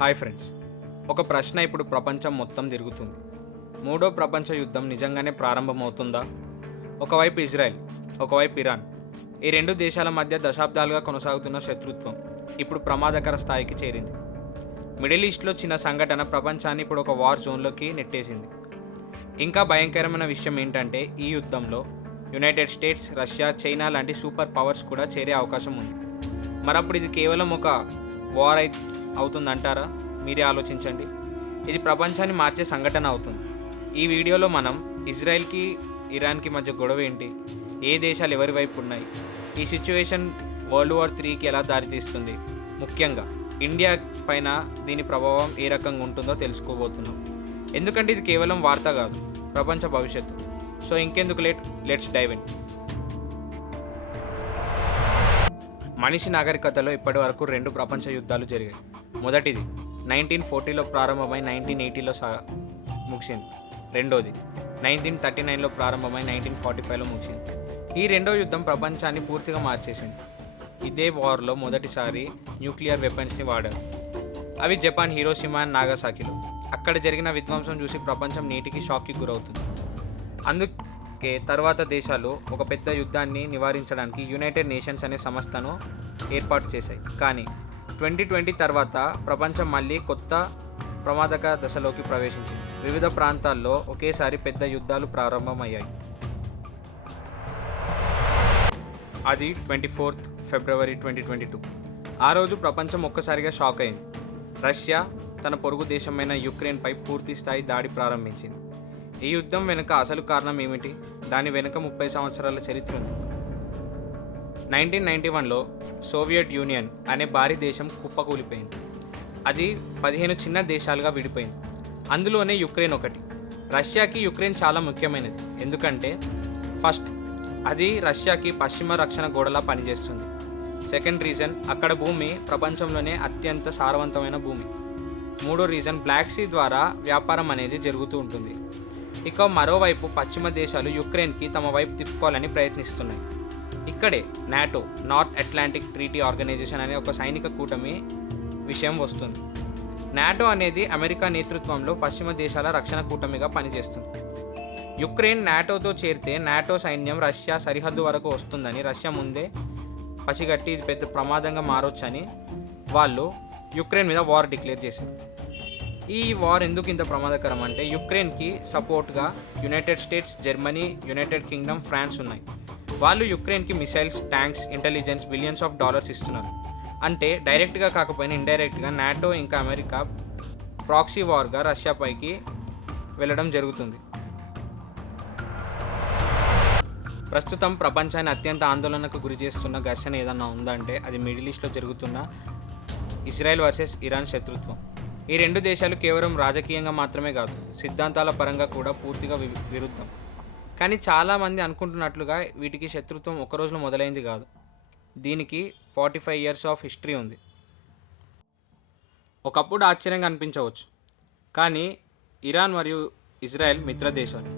Hi friends. ఒక ప్రశ్న ఇప్పుడు ప్రపంచం మొత్తం తిరుగుతుంది. మూడో ప్రపంచ యుద్ధం నిజంగానే ప్రారంభమవుతుందా? ఒకవైపు ఇజ్రాయెల్, ఒకవైపు ఇరాన్. ఈ రెండు దేశాల మధ్య దశాబ్దాలుగా కొనసాగుతున్న శత్రుత్వం ఇప్పుడు ప్రమాదకర స్థాయికి చేరింది. మిడిల్ ఈస్ట్లో చిన్న సంఘటన ప్రపంచాన్ని ఇప్పుడు ఒక వార్ జోన్లోకి నెట్టేసింది. ఇంకా భయంకరమైన విషయం ఏంటంటే ఈ యుద్ధంలో యునైటెడ్ స్టేట్స్, రష్యా, చైనా లాంటి సూపర్ పవర్స్ కూడా చేరే అవకాశం ఉంది. మరప్పుడు ఇది కేవలం ఒక వార్ అవుతుందంటారా? మీరే ఆలోచించండి. ఇది ప్రపంచాన్ని మార్చే సంఘటన అవుతుంది. ఈ వీడియోలో మనం ఇజ్రాయెల్కి, ఇరాన్కి మధ్య గొడవ ఏంటి, ఏ దేశాలు ఎవరి వైపు ఉన్నాయి, ఈ సిచ్యువేషన్ వరల్డ్ వార్ 3కి ఎలా దారితీస్తుంది, ముఖ్యంగా ఇండియా పైన దీని ప్రభావం ఏ రకంగా ఉంటుందో తెలుసుకోబోతున్నాం. ఎందుకంటే ఇది కేవలం వార్త కాదు, ప్రపంచ భవిష్యత్తు. సో ఇంకెందుకు లెట్స్ డైవ్ ఇన్. మనిషి నాగరికతలో ఇప్పటి వరకు 2 ప్రపంచ యుద్ధాలు జరిగాయి. మొదటిది 1940లో ప్రారంభమై 1980లో ముగిసింది. రెండోది 1939లో ప్రారంభమై 1945లో ముగిసింది. ఈ రెండో యుద్ధం ప్రపంచాన్ని పూర్తిగా మార్చేసింది. ఇదే వార్లో మొదటిసారి న్యూక్లియర్ వెపన్స్ని వాడారు. అవి జపాన్ హిరోషిమా అండ్ నాగసాకిలో. అక్కడ జరిగిన విధ్వంసం చూసి ప్రపంచం నేటికి షాక్కి గురవుతుంది. అందుకే తర్వాత దేశాలు ఒక పెద్ద యుద్ధాన్ని నివారించడానికి యునైటెడ్ నేషన్స్ అనే సంస్థను ఏర్పాటు చేశాయి. కానీ 2020 తర్వాత ప్రపంచం మళ్ళీ కొత్త ప్రమాదక దశలోకి ప్రవేశించింది. వివిధ ప్రాంతాల్లో ఒకేసారి పెద్ద యుద్ధాలు ప్రారంభమయ్యాయి. అది 24th ఫిబ్రవరి 2022. ఆ రోజు ప్రపంచం ఒక్కసారిగా షాక్ అయింది. రష్యా తన పొరుగు దేశమైన యుక్రెయిన్పై పూర్తి స్థాయి దాడి ప్రారంభించింది. ఈ యుద్ధం వెనుక అసలు కారణం ఏమిటి? దాని వెనుక 30 సంవత్సరాల చరిత్ర ఉంది. 1991లో సోవియట్ యూనియన్ అనే భారీ దేశం కుప్పకూలిపోయింది. అది 15 చిన్న దేశాలుగా విడిపోయింది. అందులోనే యుక్రెయిన్ ఒకటి. రష్యాకి యుక్రెయిన్ చాలా ముఖ్యమైనది. ఎందుకంటే ఫస్ట్, అది రష్యాకి పశ్చిమ రక్షణ గోడలా పనిచేస్తుంది. సెకండ్ రీజన్, అక్కడ భూమి ప్రపంచంలోనే అత్యంత సారవంతమైన భూమి. మూడో రీజన్, బ్లాక్ సీ ద్వారా వ్యాపారం అనేది జరుగుతూ ఉంటుంది. ఇక మరోవైపు పశ్చిమ దేశాలు యుక్రెయిన్కి తమ వైపు తిప్పుకోవాలని ప్రయత్నిస్తున్నాయి. ఇక్కడే NATO, North Atlantic Treaty Organisation అనే ఒక సైనిక కూటమి విషయం వస్తుంది. నాటో అనేది అమెరికా నేతృత్వంలో పశ్చిమ దేశాల రక్షణ కూటమిగా పనిచేస్తుంది. యుక్రెయిన్ నాటోతో చేరితే నాటో సైన్యం రష్యా సరిహద్దు వరకు వస్తుందని రష్యా ముందే పసిగట్టి ఇది పెద్ద ప్రమాదంగా మారొచ్చని వాళ్ళు యుక్రెయిన్ మీద వార్ డిక్లేర్ చేశారు. ఈ వార్ ఎందుకు ఇంత ప్రమాదకరం అంటే యుక్రెయిన్కి సపోర్ట్గా United States, Germany, United Kingdom, France ఉన్నాయి. వాళ్ళు యుక్రెయిన్కి missiles, tanks, intelligence, billions of dollars ఇస్తున్నారు. అంటే డైరెక్ట్గా కాకపోయినా ఇండైరెక్ట్గా నాటో ఇంకా అమెరికా ప్రాక్సీ వార్గా రష్యాపైకి వెళ్ళడం జరుగుతుంది. ప్రస్తుతం ప్రపంచాన్ని అత్యంత ఆందోళనకు గురి చేస్తున్న ఘర్షణ ఏదన్నా ఉందంటే అది మిడిల్ ఈస్ట్లో జరుగుతున్న ఇజ్రాయెల్ వర్సెస్ ఇరాన్ శత్రుత్వం. ఈ రెండు దేశాలు కేవలం రాజకీయంగా మాత్రమే కాదు, సిద్ధాంతాల పరంగా కూడా పూర్తిగా విరుద్ధం. కానీ చాలామంది అనుకుంటున్నట్లుగా వీటికి శత్రుత్వం ఒక రోజులో మొదలైంది కాదు. దీనికి 45 years ఆఫ్ హిస్టరీ ఉంది. ఒకప్పుడు ఆశ్చర్యంగా అనిపించవచ్చు, కానీ ఇరాన్ మరియు ఇజ్రాయెల్ మిత్ర దేశాలు.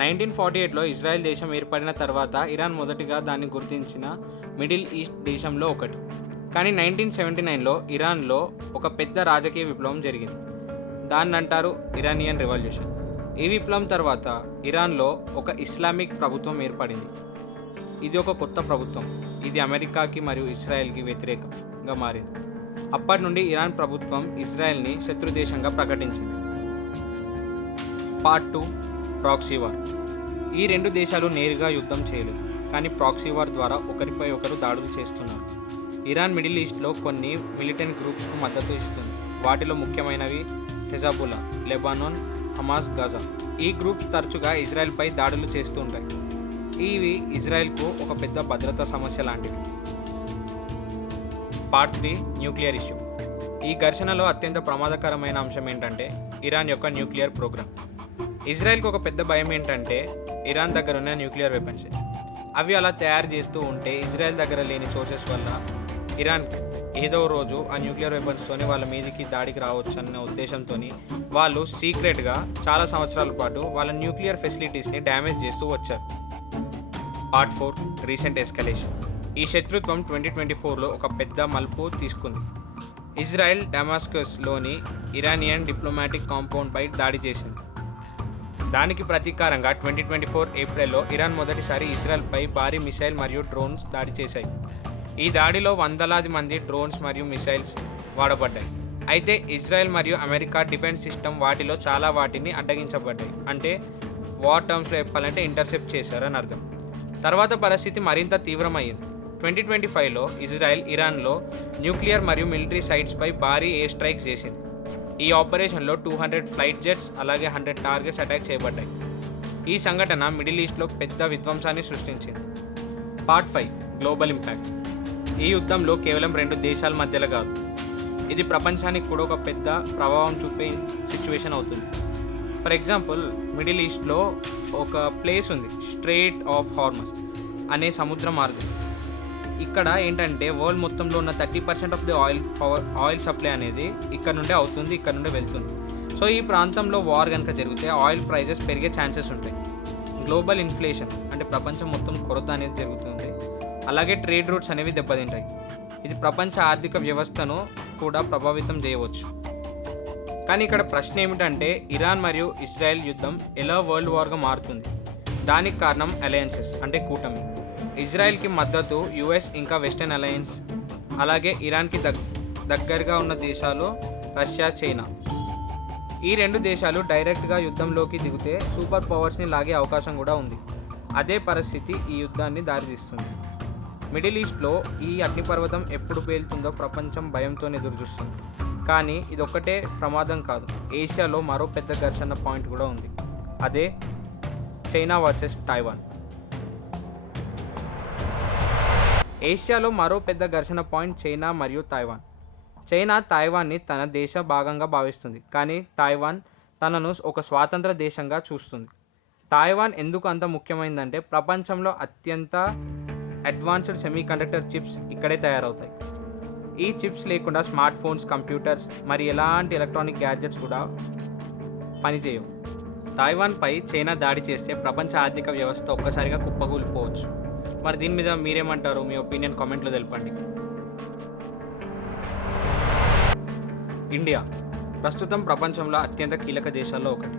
1948లో ఇజ్రాయెల్ దేశం ఏర్పడిన తర్వాత ఇరాన్ మొదటిగా దాన్ని గుర్తించిన మిడిల్ ఈస్ట్ దేశంలో ఒకటి. కానీ 1979లో ఇరాన్లో ఒక పెద్ద రాజకీయ విప్లవం జరిగింది. దాన్ని అంటారు ఇరానియన్ రెవల్యూషన్. ఈ విప్లవం తర్వాత ఇరాన్లో ఒక ఇస్లామిక్ ప్రభుత్వం ఏర్పడింది. ఇది ఒక కొత్త ప్రభుత్వం. ఇది అమెరికాకి మరియు ఇజ్రాయెల్కి వ్యతిరేకంగా మారింది. అప్పటి నుండి ఇరాన్ ప్రభుత్వం ఇజ్రాయెల్ని శత్రు దేశంగా ప్రకటించింది. Part 2, proxy war. ఈ రెండు దేశాలు నేరుగా యుద్ధం చేయలేదు, కానీ ప్రాక్సీ వార్ ద్వారా ఒకరిపై ఒకరు దాడులు చేస్తున్నారు. ఇరాన్ మిడిల్ ఈస్ట్లో కొన్ని మిలిటెంట్ గ్రూప్స్కు మద్దతు ఇస్తుంది. వాటిలో ముఖ్యమైనవి హెజబుల్లా, లెబానాన్, హమాస్, గాజా. ఈ గ్రూప్స్ తరచుగా ఇజ్రాయెల్పై దాడులు చేస్తూ ఉంటాయి. ఇవి ఇజ్రాయెల్కు ఒక పెద్ద భద్రతా సమస్య లాంటివి. Part 3, nuclear issue. ఈ ఘర్షణలో అత్యంత ప్రమాదకరమైన అంశం ఏంటంటే ఇరాన్ యొక్క న్యూక్లియర్ ప్రోగ్రామ్. ఇజ్రాయెల్కి ఒక పెద్ద భయం ఏంటంటే ఇరాన్ దగ్గర ఉన్న న్యూక్లియర్ వెపన్స్. అవి అలా తయారు చేస్తూ ఉంటే ఇజ్రాయెల్ దగ్గర లేని సోర్సెస్ వల్ల ఇరాన్ ఏదో రోజు ఆ న్యూక్లియర్ వెపన్స్తోని వాళ్ళ మీదకి దాడికి రావచ్చు అన్న ఉద్దేశంతో వాళ్ళు సీక్రెట్గా చాలా సంవత్సరాల పాటు వాళ్ళ న్యూక్లియర్ ఫెసిలిటీస్ని డ్యామేజ్ చేస్తూ వచ్చారు. Part 4, recent escalation. ఈ శత్రుత్వం 2024లో ఒక పెద్ద మలుపు తీసుకుంది. ఇజ్రాయెల్ డమాస్కస్లోని ఇరానియన్ డిప్లొమాటిక్ కాంపౌండ్పై దాడి చేసింది. దానికి ప్రతీకారంగా 2024 ఏప్రిల్లో ఇరాన్ మొదటిసారి ఇజ్రాయెల్పై భారీ మిసైల్ మరియు డ్రోన్స్ దాడి చేశాయి. ఈ దాడిలో వందలాది మంది డ్రోన్స్ మరియు మిసైల్స్ వాడబడ్డాయి. అయితే ఇజ్రాయెల్ మరియు అమెరికా డిఫెన్స్ సిస్టమ్ వాటిలో చాలా వాటిని అడ్డగించబడ్డాయి. అంటే వార్ టర్మ్స్లో చెప్పాలంటే ఇంటర్సెప్ట్ చేశారని అర్థం. తర్వాత పరిస్థితి మరింత తీవ్రమయ్యింది. 2025లో ఇజ్రాయెల్ ఇరాన్లో న్యూక్లియర్ మరియు మిలిటరీ సైట్స్పై భారీ ఎయిర్ స్ట్రైక్స్ చేసింది. ఈ ఆపరేషన్లో 200 ఫ్లైట్ జెట్స్ అలాగే 100 టార్గెట్స్ అటాక్ చేయబడ్డాయి. ఈ సంఘటన మిడిల్ ఈస్ట్లో పెద్ద విధ్వంసాన్ని సృష్టించింది. Part 5 global impact. ఈ యుద్ధంలో కేవలం 2 దేశాల మధ్యలో కాదు, ఇది ప్రపంచానికి కూడా ఒక పెద్ద ప్రభావం చూపే సిచ్యువేషన్ అవుతుంది. ఫర్ ఎగ్జాంపుల్, మిడిల్ ఈస్ట్లో ఒక ప్లేస్ ఉంది, స్ట్రెయిట్ ఆఫ్ హార్మస్ అనే సముద్ర మార్గం. ఇక్కడ ఏంటంటే వరల్డ్ మొత్తంలో ఉన్న 30% ఆఫ్ ది ఆయిల్ సప్లై అనేది ఇక్కడ నుండే అవుతుంది, ఇక్కడ నుండే వెళ్తుంది. సో ఈ ప్రాంతంలో వార్ కనుక జరిగితే ఆయిల్ ప్రైజెస్ పెరిగే ఛాన్సెస్ ఉంటాయి. గ్లోబల్ ఇన్ఫ్లేషన్ అంటే ప్రపంచం మొత్తం కొరత అనేది జరుగుతుంది. అలాగే ట్రేడ్ రూట్స్ అనేవి దెబ్బతింటాయి. ఇది ప్రపంచ ఆర్థిక వ్యవస్థను కూడా ప్రభావితం చేయవచ్చు. కానీ ఇక్కడ ప్రశ్న ఏమిటంటే ఇరాన్ మరియు ఇజ్రాయెల్ యుద్ధం ఎలా వరల్డ్ వార్గా మారుతుంది? దానికి కారణం అలయన్సెస్ అంటే కూటమి. ఇజ్రాయెల్కి మద్దతు యుఎస్ ఇంకా వెస్టర్న్ అలయన్స్, అలాగే ఇరాన్కి దగ్గరగా ఉన్న దేశాలు రష్యా, చైనా. ఈ 2 దేశాలు డైరెక్ట్గా యుద్ధంలోకి దిగితే సూపర్ పవర్స్ని లాగే అవకాశం కూడా ఉంది. అదే పరిస్థితి ఈ యుద్ధాన్ని దారితీస్తుంది. మిడిల్ ఈస్ట్లో ఈ అగ్నిపర్వతం ఎప్పుడు పేలుతుందో ప్రపంచం భయంతో ఎదురుచూస్తుంది. కానీ ఇదొక్కటే ప్రమాదం కాదు, ఏషియాలో మరో పెద్ద ఘర్షణ పాయింట్ కూడా ఉంది. అదే చైనా వర్సెస్ తైవాన్. ఏషియాలో మరో పెద్ద ఘర్షణ పాయింట్ చైనా మరియు తైవాన్. చైనా తైవాన్ని తన దేశ భాగంగా భావిస్తుంది, కానీ తైవాన్ తనను ఒక స్వాతంత్ర దేశంగా చూస్తుంది. తైవాన్ ఎందుకు అంత ముఖ్యమైందంటే ప్రపంచంలో అత్యంత అడ్వాన్స్డ్ సెమీకండక్టర్ చిప్స్ ఇక్కడే తయారవుతాయి. ఈ చిప్స్ లేకుండా స్మార్ట్ ఫోన్స్, కంప్యూటర్స్ మరి ఎలాంటి ఎలక్ట్రానిక్ గ్యాడ్జెట్స్ కూడా పనిచేయవు. తైవాన్పై చైనా దాడి చేస్తే ప్రపంచ ఆర్థిక వ్యవస్థ ఒక్కసారిగా కుప్పకూలిపోవచ్చు. మరి దీని మీద మీరేమంటారు? మీ ఒపీనియన్ కామెంట్లో తెలపండి. ఇండియా ప్రస్తుతం ప్రపంచంలో అత్యంత కీలక దేశాల్లో ఒకటి.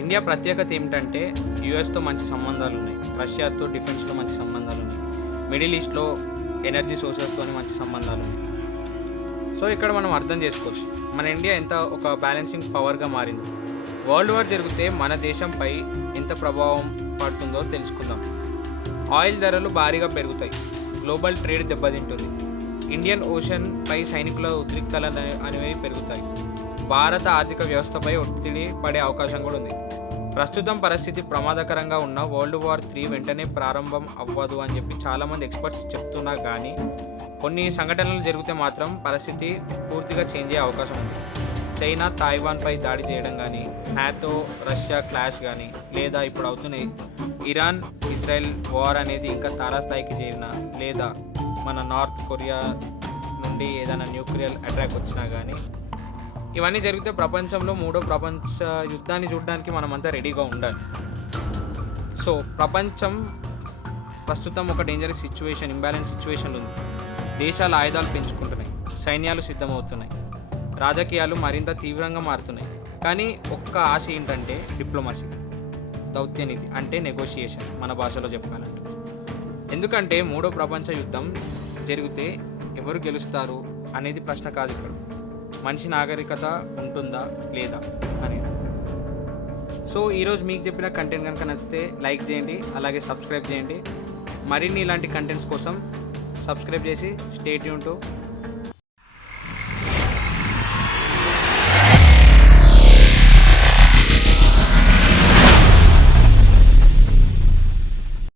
ఇండియా ప్రత్యేకత ఏమిటంటే యుఎస్తో మంచి సంబంధాలు ఉన్నాయి, రష్యాతో డిఫెన్స్లో మంచి సంబంధాలు ఉన్నాయి, మిడిల్ ఈస్ట్లో ఎనర్జీ సోర్సెస్తో మంచి సంబంధాలు ఉన్నాయి. సో ఇక్కడ మనం అర్థం చేసుకోవచ్చు మన ఇండియా ఎంత ఒక బ్యాలెన్సింగ్ పవర్గా మారింది. వరల్డ్ వార్ జరిగితే మన దేశంపై ఎంత ప్రభావం పడుతుందో తెలుసుకుందాం. ఆయిల్ ధరలు భారీగా పెరుగుతాయి, గ్లోబల్ ట్రేడ్ దెబ్బతింటుంది, ఇండియన్ ఓషన్ పై సైనికుల ఉద్రిక్తలు అనేవి పెరుగుతాయి, భారత ఆర్థిక వ్యవస్థపై ఒత్తిడి పడే అవకాశం కూడా ఉంది. ప్రస్తుతం పరిస్థితి ప్రమాదకరంగా ఉన్న వరల్డ్ వార్ 3 వెంటనే ప్రారంభం అవ్వదు అని చెప్పి చాలామంది ఎక్స్పర్ట్స్ చెప్తున్నా కానీ కొన్ని సంఘటనలు జరిగితే మాత్రం పరిస్థితి పూర్తిగా చేంజ్ అయ్యే అవకాశం ఉంది. చైనా తైవాన్పై దాడి చేయడం కానీ, నాటో రష్యా క్లాష్ కానీ, లేదా ఇప్పుడు అవుతున్న ఇరాన్ ఇజ్రాయెల్ వార్ అనేది ఇంకా తారాస్థాయికి చేరిన, లేదా మన నార్త్ కొరియా నుండి ఏదైనా న్యూక్లియర్ అటాక్ వచ్చినా కానీ, ఇవన్నీ జరిగితే ప్రపంచంలో 3వ ప్రపంచ యుద్ధాన్ని చూడడానికి మనమంతా రెడీగా ఉండాలి. సో ప్రపంచం ప్రస్తుతం ఒక డేంజరస్ సిచ్యువేషన్, ఇంబ్యాలెన్స్ సిచ్యువేషన్ ఉంది. దేశాలు ఆయుధాలు పెంచుకుంటున్నాయి, సైన్యాలు సిద్ధమవుతున్నాయి, రాజకీయాలు మరింత తీవ్రంగా మారుతున్నాయి. కానీ ఒక్క ఆశ ఏంటంటే డిప్లొమసీ, దౌత్యనీతి అంటే నెగోషియేషన్ మన భాషలో చెప్పాలంటే. ఎందుకంటే 3వ ప్రపంచ యుద్ధం జరిగితే ఎవరు గెలుస్తారు అనేది ప్రశ్న కాదు. ఇక్కడ మనిషి నాగరికత ఉంటుందా లేదా అనేది. సో ఈరోజు మీకు చెప్పిన కంటెంట్ కనుక నచ్చితే లైక్ చేయండి, అలాగే సబ్స్క్రైబ్ చేయండి. మరిన్ని ఇలాంటి కంటెంట్స్ కోసం సబ్స్క్రైబ్ చేసి స్టే ట్యూన్ టు